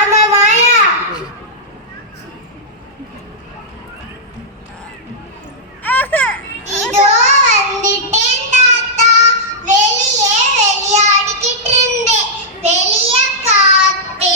அம்மா மாயா இதோ வந்துட்டேன் தாத்தா. வெளியே விளையாடிக்கிட்டு இருந்தேன். வெளியே காத்தே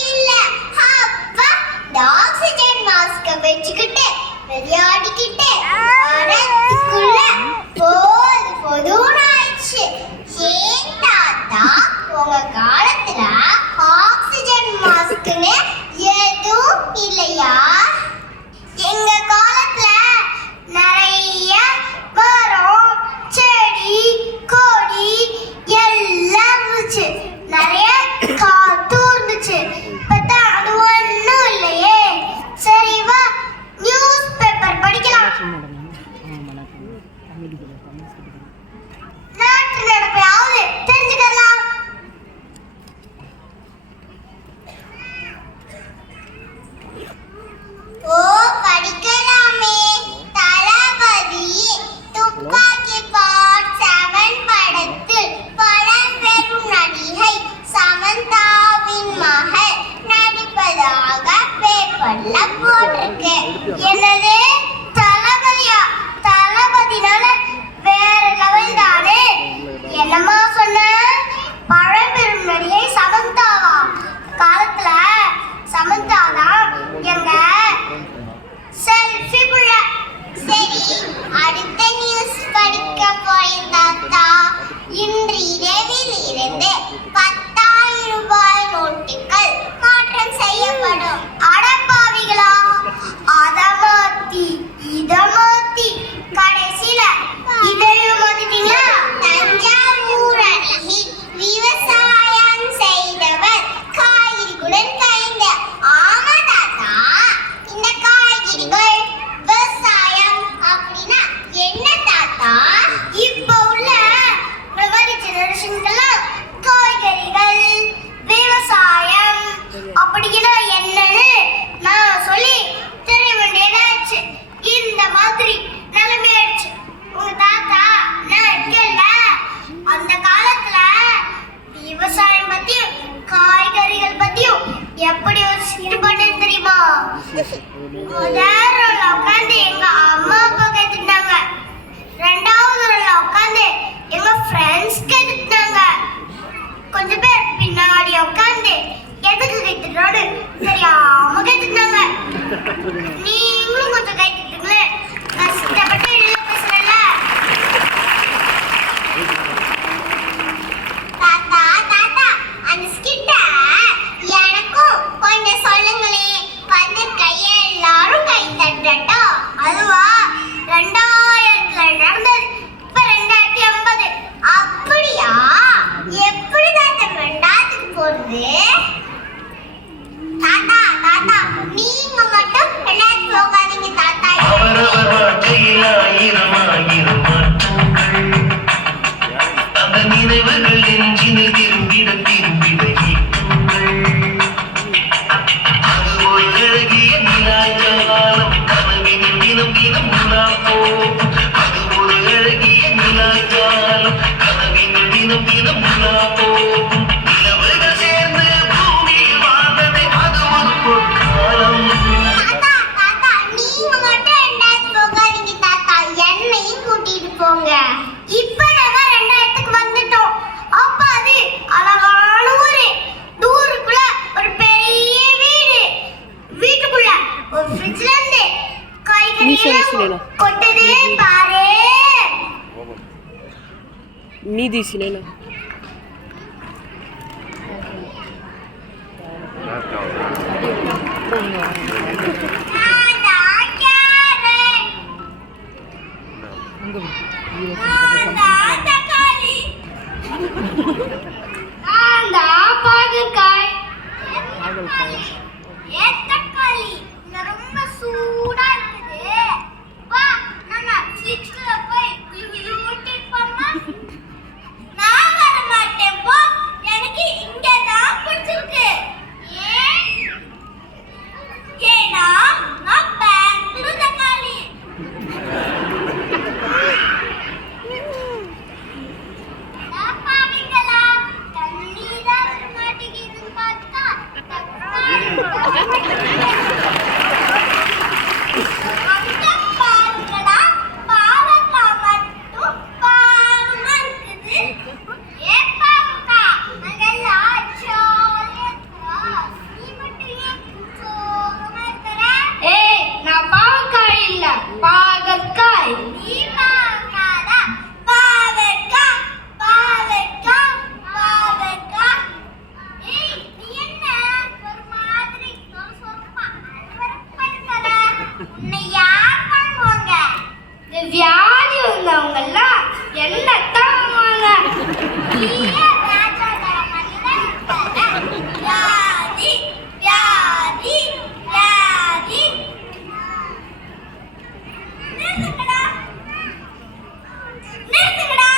இல்ல. அப்பா ஆக்சிஜன் மாஸ்க வச்சுக்கிட்டு விளையாடிக்கிட்டு வரதுக்குள்ள போதும்னாச்சு. ஏன் தாத்தா உங்க காலத்துல ஆக்சிஜன் மாஸ்க்னு எதுவும் இல்லையா? எங்க காலத்துல நிறைய மரம் செடி கொடி எல்லாம் இருந்துச்சு. நிறைய காத்து இருந்துச்சு. பார்த்தா அது ஒன்றும் இல்லையே. சரி வா நியூஸ் பேப்பர் படிக்கலாம். நாட்டு நடப்பையாவது தெரிஞ்சுக்கலாம். ஓ படிக்கலாமே. தளபதி துப்பாக்கி பார்ட் 7 படத்தில் பழம்பெரும் நடிகை சமந்தாவின் மகள் நடிப்பதாக பேப்பர்ல போட்டிருக்கு. என்னது தளபதியா? தளபதினால வேற லெவல் தானே. என்னமா சொன்ன? பழம்பெரும் நடிகை சமந்தாவா? காலத்துல சமந்தா தான் எங்க செல்ஃபி புள்ள. சரி அடுத்த நியூஸ் படிக்க போறேன் தாத்தா. இன்று இரவில் இருந்து 10,000 ரூபாய் நோட்டுகள் மாற்றம் செய்யப்படும். அடப்பாவிகளா, அத மாத்தி இத மாத்தி கடைசியில இதையும் மாத்திட்டீங்களா? தஞ்சாவூர் அருகில் விவசாயம் செய்தவர் காய்கறிகளுடன் கைந்த. ஆமா தாத்தா, இந்த காய்கறிகள் விவசாயம் அப்படின்னா என்ன தாத்தா? இப்ப உள்ள மாதிரி ஜெனரேஷன்கெல்லாம் காய்கறிகள் விவசாயம் அப்படின்னா என்னன்னு நான் சொல்லி தெரிய வேண்டியதாச்சு. இந்த மாதிரி நிலைமையாச்சு. உங்க தாத்தா நான் இருக்கேன்ல, அந்த காலத்துல விவசாயம் பத்தியும் காய்கறிகள் பத்தியும் எப்படி ஒரு சீர் பண்ணேன்னு தெரியுமா? முதல் ரோல உட்காந்து எங்க அம்மா அப்பா கேட்டுட்டாங்க. 2வது ரோல உட்காந்து எங்க ஃப்ரெண்ட்ஸ் கேட்டுட்டாங்க. கொஞ்சம் பேர் பின்னாடி உட்காந்து எதுக்கு கேட்டுட்டோன்னு தெரியாம கேட்டுட்டாங்க. நீங்களும் கொஞ்சம் கேட்டுட்டுங்களே. கஷ்டப்பட்டு எழுத பேசுறேன்ல. தாத்தா தாத்தா அந்த ஸ்கிட்ட எனக்கும் கொஞ்சம் சொல்லுங்களே. வந்து கையை எல்லாரும் கை தட்டட்டும். அதுவா 2000ல நடந்தது. இப்ப 2050. அப்படியா? எப்படி தாத்தா 2000க்கு போறது? தாத்தா தாத்தா நீங்க மட்டும் 2000 போகாதீங்க தாத்தா. அவரவர் வாழ்க்கையில் ஆயிரம் ஆயிரம் மாற்றங்கள். அந்த நினைவுகள் நெஞ்சினில் திரும்பிட திரும்பிட ஈட்டுங்கள். அது ஒரு அழகிய நிலாஜாலம். கனவினில் தினம் தினம் உலா போகும். அது ஒரு அழகிய நிலாஜாலம். கனவினில் தினம் தினம் உலா போகும். நிலவுகள் சேர்ந்து பூமியில் வாழ்ந்ததே அது ஒரு பொற்காலம். தாத்தா தாத்தா நீங்க மட்டும் 2000 போகாதீங்க தாத்தா. என்னையும் கூட்டிட்டு போங்க. இப்ப நம்ம 2000க்கு வந்துட்டோம். அப்ப அது அழகான ஊரு. ஊருக்குள்ள ஒரு பெரிய வீடு. வீட்டுக்குள்ள ஒரு ஃப்ரிட்ஜ்ல இருந்து காய்கறி கொட்டதே பாரு. नीदी सिलेला தக்காளி ரொம்ப சூடா இருக்குது. வா நம்ம ஃப்ரிட்ஜ்ல போய் ஊட்டிப்போமா? நான் வர மாட்டேன் போ. எனக்கு இங்க தான் பிடிச்சிருக்கு. ஏன்னா நான் பெங்களூர் தக்காளி. பாவிங்களா தண்ணி தான் வர மாட்டேங்குதுன்னு அங்க பாருங்கடா, பாவக்காய் மட்டும் பாவமா இருக்குது. ஏன் பாவக்காய்? அங்கெல்லாம் ஜாலியா இருக்கா? நீ மட்டும் ஏன் சோகமா இருக்கற? ஏய், நான் பாவக்காய் இல்ல, பாகற்காய். நீ பாவக்காடா, பாவக்காய், பாவக்காய், பாவக்காய். ஏய், நீ என்ன ஒரு மாதிரி சொரசொரப்பா அருவருப்பா இருக்கற? உன்னை யார் வாங்குவாங்க? இந்த வியாதி வந்தவங்க எல்லாம் என்னத்தான் வாங்குவாங்க? நீயே ராஜாடா மாதிரிதான் இருக்கற. வியாதி, வியாதி, வியாதி. நிறுத்துங்கடா, நிறுத்துங்கடா.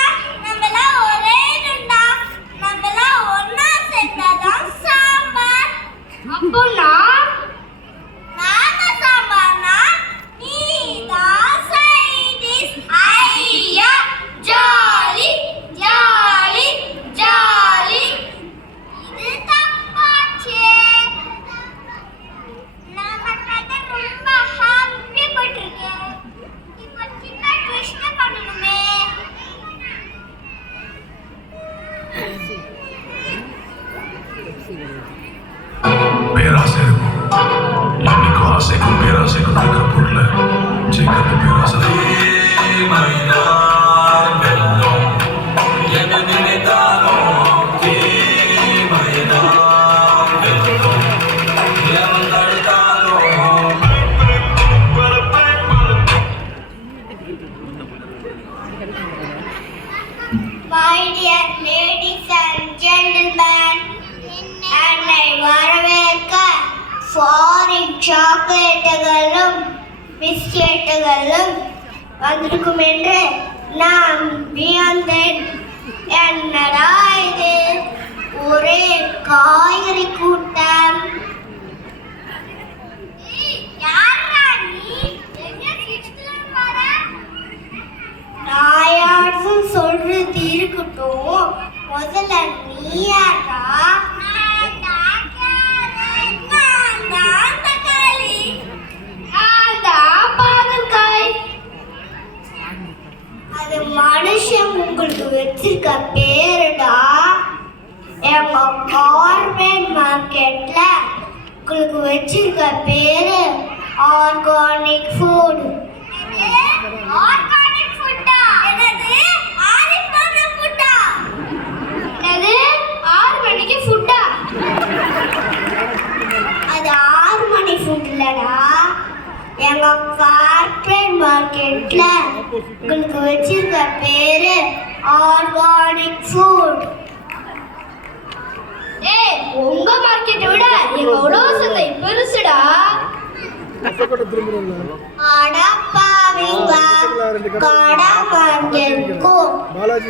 நம்மெல்லாம் ஒரே இதுண்டா. நம்மெல்லாம் ஒண்ணா சேர்ந்தாதான் சாம்பார். அப்போ நான் நாங்க சாம்பார்னா நீதான் சைடிஸ். ஐயா, ஜாலி, ஜாலி, ஜாலி. இது தப்பாச்சே. நம்ம கதை ரொம்ப ஹாப்பி பட்டிருக்கேன். இப்போ சின்ன ட்விஸ்ட் பண்ணணுமே. பேராசை இருக்கும். என்னைக்கும் ஆசைக்கும் பேராசைக்கும் இருக்கிற பொருள் சீக்கிரத்து பேராசை. My dear ladies and gentlemen, என்னை வரவேற்க ஃபாரின் சாக்லேட்டுகளும் பிஸ்கெட்டுகளும் வந்திருக்கும் என்று நான் வியந்தேன். என்னடா இது, ஒரே காய்கறி கூட்டம். யாரா நீ? எங்க கிட்ஸ்ல வர? நாயாச்சும் சொல்றது இருக்கட்டும், முதல்ல நீ யாரா? அது மனுஷன் உங்களுக்கு வச்சிருக்க பேருடா. எங்க கார்மெண்ட் மார்க்கெட்ல உங்களுக்கு வச்சிருக்க பேரு ஆர்கானிக் ஃபுட். ஆர்கானிக் ஃபுட்டா? என்னது ஆர்கானிக் ஃபுட்டா? என்னது 6 மணிக்கு ஃபுட்டா? அது 6 மணி ஃபுட் இல்லடா. எங்க கார்ப்பரேட் மார்க்கெட்ல உங்களுக்கு வச்சிருக்க பேரு ஆர்கானிக் ஃபுட். ஏய், உங்க மார்க்கெட்டை விட எங்க உழவு சந்தை பெருசுடா. அடப்பாவிங்களா, கடை மார்க்கெட்டுக்கும்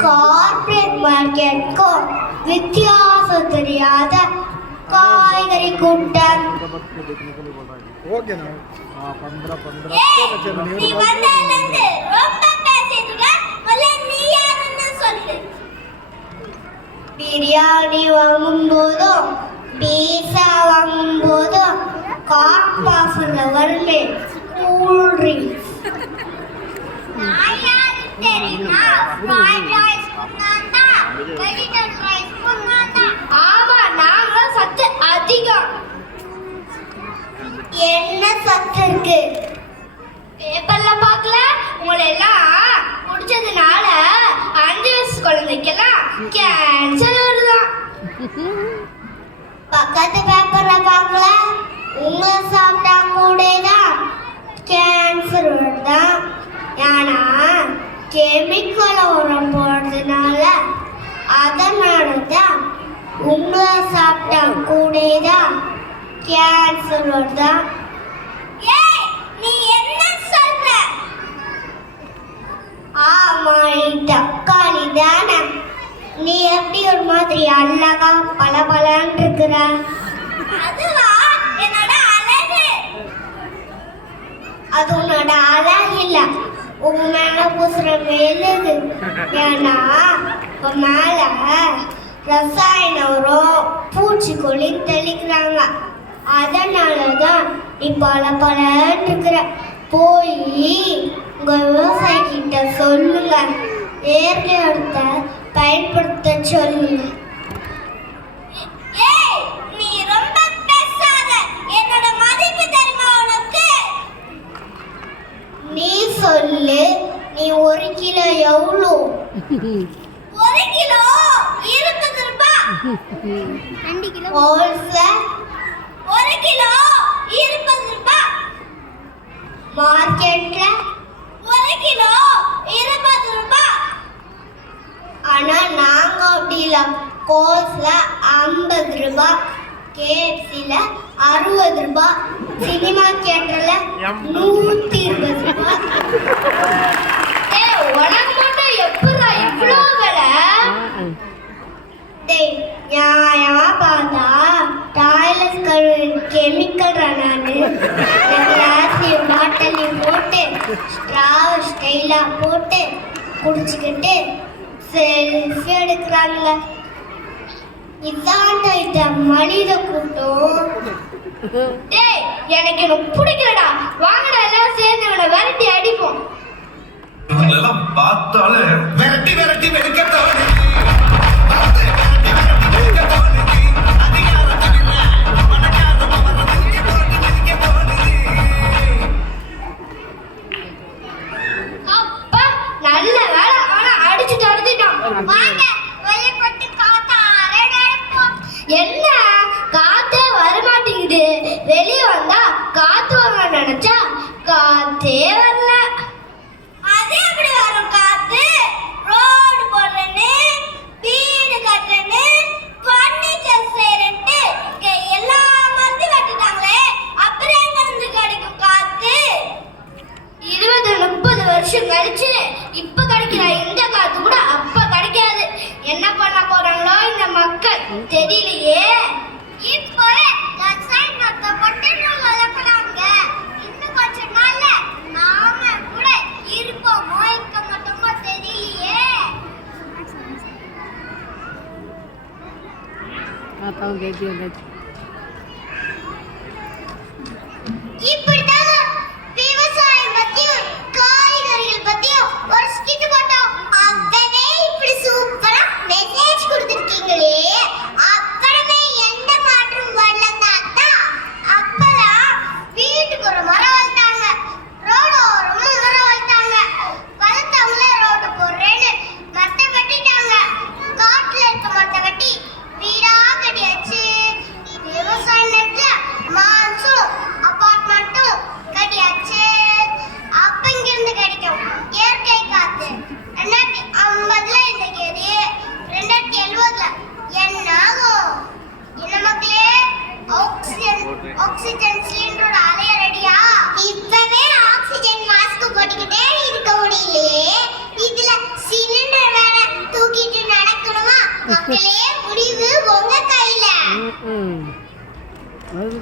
கார்ப்பரேட் மார்க்கெட்டுக்கும் வித்தியாசம் தெரியாத காய்கறி கூட்டம். நீ வந்ததிலிருந்து ரொம்ப பேசிட்டீங்க. முதல்ல நீ யாருன்னு சொல்லு. பிரியாணி வாங்கும் போதும் பீஸா வாங்கும் போதும் காப்பாஃபுல வருமே கூல் ட்ரிங்க்ஸ். நான் யாரு தெரியுமா? ஃப்ரைட் ரைஸ் கொண்டாந்தா, வெஜிடபிள் ரைஸ் கொண்டாந்தா. ஆமா, நாங்க சத்து அதிகம். என்ன சத்து இருக்கு? பேப்பர்ல பார்க்கல? உங்களை எல்லாம் குடிச்சதுனால 5 வயசு குழந்தைக்கெல்லாம் கேன்சர் வருதான். பக்கத்து பேப்பர்ல பார்க்கல? உங்களை சாப்பிட்டா கூட தான் கேன்சர் வருதான். ஏன்னா கெமிக்கல் உரம் போடுறதுனால, அதனால தான் உங்களை சாப்பிட்டா கூட தான் கேன்சர் வருதான். ஏய், நீ என்ன சொல்ற? ஆமா, நீ தக்காளி தானே. நீ எப்படி ஒரு மாதிரி அழகா பளபளன்னு இருக்கிற? அதுவா என்னோட அழகு? அது உன்னோட அழகு இல்ல, உன் மேல பூசுற மெழுகு. ஏன்னா உன் மேல ரசாயன உரம் பூச்சிக்கொல்லி தெளிக்கிறாங்க. அதனாலதான் நீ பல இருக்கிற. போய் உங்க விவசாயி கிட்ட சொல்லுங்க, இயற்கை உரத்தை பயன்படுத்த சொல்லுங்க. ஏய், நீ ரொம்ப பேசாத. என்னோட மதிப்பு தெரியுமா உனக்கு? நீ சொல்லு, நீ 1 கிலோ எவ்வளோ? 1 கிலோ 20 ரூபாய். 2 கிலோ ஹோல்சேல் 1 கிலோ 20 ரூபாய். மார்க்கெட்ல 1 கிலோ 20 ரூபாய். ஆனா நாங்க அப்படி இல்ல. கோஸ்ல 50 ரூபாய், கேஎஃப்சில 60 ரூபாய், சினிமா தியேட்டர்ல 120 ரூபாய். ஏய், உனக்கு மட்டும் எப்படிடா இவ்ளோ விலை? டேய், நியாயமா பார்த்தா டாய்லெட் கழுவு கெமிக்கல் நானு. கிளாஸ்லயும் பாட்டிலையும் போட்டு ஸ்ட்ராவ் ஸ்டைலா போட்டு குடிச்சுக்கிட்டு செல்ஃபி எடுக்கிறாங்க. இதான் இந்த மனித கூட்டம். டேய், எனக்கு பிடிக்கலடா. வாங்கடா எல்லாம் சேர்ந்து இவனை விரட்டி அடிப்போம். இவங்களெல்லாம் பார்த்தாலே விரட்டி விரட்டி வெறுக்கத்தான். அப்பா, நல்ல வேலை அவனை அடிச்சுட்டு அடிச்சிட்டான். வாங்க, வெளியே போட்டு காத்தா அரடப்போம். என்ன காத்தே வரமாட்டேங்குது. வெளியே வந்தா காத்து வரணும்னு நினைச்சா காத்தே வரல. அது எப்படி வரும் காத்து? ரோடு போடுறேன்னு, வீடு கட்டுறேன்னு, பர்னிச்சர் செய்யறேன்ட்டு எல்லா மருந்து கட்டிட்டாங்களே, அப்புறம் எங்க இருந்து கிடைக்கும் காத்து? 20-30 வருஷம் கழிச்சு இப்ப கிடைக்கிற இந்த காத்து கூட அப்ப கிடைக்காது. என்ன பண்ண போறாங்களோ இந்த மக்கள் தெரியலையே. இப்போவே ரசாயனத்தை போட்டு வளர்க்குறாங்க. இன்னும் கொஞ்ச நாள்ல நாம கூட இருப்போமோ இருக்க மாட்டோமோ தெரியலையே. இப்படிதான் விவசாயம் பத்தியும் காய்கறிகள் பத்தியும் ஒரு ஸ்கிட் போட்டோம். அப்பவே இப்படி சூப்பரா மெசேஜ் கொடுத்துருக்கீங்களே, அப்புறமே எந்த மாற்றம் வரலன்னா அப்பதான் வீட்டுக்கு ஒரு மரம் வளர்த்தாங்க, ரோடு ஓரமும் மரம் வளர்த்தாங்க. வளர்த்தவங்களே ரோடு போடுறேன்னு மரத்தை வெட்டிட்டாங்க. காட்டுல இருக்க மரத்தை வெட்டி வீடா கட்டியாச்சு. விவசாய நிலத்துல மான்சும் அபார்ட்மெண்ட்டும் கட்டியாச்சு. அப்ப இங்கிருந்து கிடைக்கும் இயற்கை காத்து 2050ல இந்த கேது 2070ல என்ன ஆகும்? என்ன மக்களே, ஆக்சிஜன் சிலிண்டரோட அலைய ரெடியா? இப்பவே ஆக்சிஜன் மாஸ்க் போட்டுக்கிட்டே இருக்க முடியலையே, இதுல சிலிண்டர் வேற தூக்கிட்டு நடக்கணுமா? மக்களே, முடிவு உங்க கையில. அது